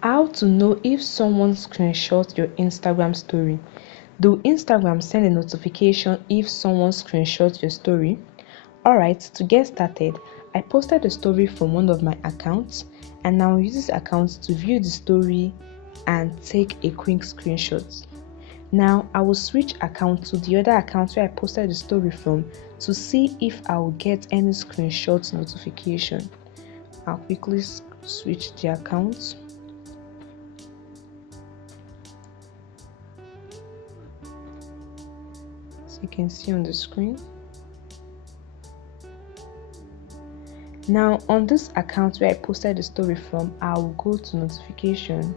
How to know if someone screenshot your Instagram story. Do Instagram send a notification if someone screenshots your story? Alright, to get started, I posted a story from one of my accounts and now use this account to view the story and take a quick screenshot. Now I will switch account to the other account where I posted the story from to see if I will get any screenshot notification. I'll quickly switch the account. As you can see on the screen. Now on this account where I posted the story from, I will go to notification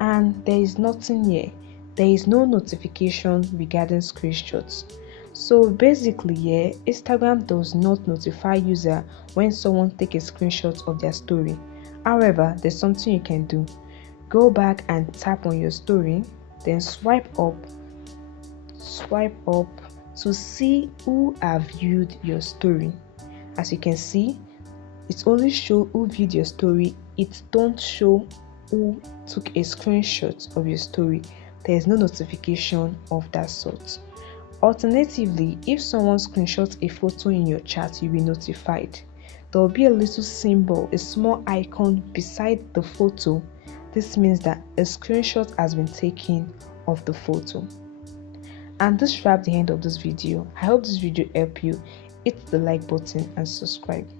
and there is nothing here. There is no notification regarding screenshots. So basically here, Instagram does not notify user when someone takes a screenshot of their story. However, there's something you can do. Go back and tap on your story, then swipe up to see who have viewed your story. As you can see, it only shows who viewed your story. It don't show who took a screenshot of your story. There is no notification of that sort. Alternatively, if someone screenshots a photo in your chat, you'll be notified. There will be a little symbol, a small icon beside the photo. This means that a screenshot has been taken of the photo. And this wraps the end of this video. I hope this video helped you. Hit the like button and subscribe.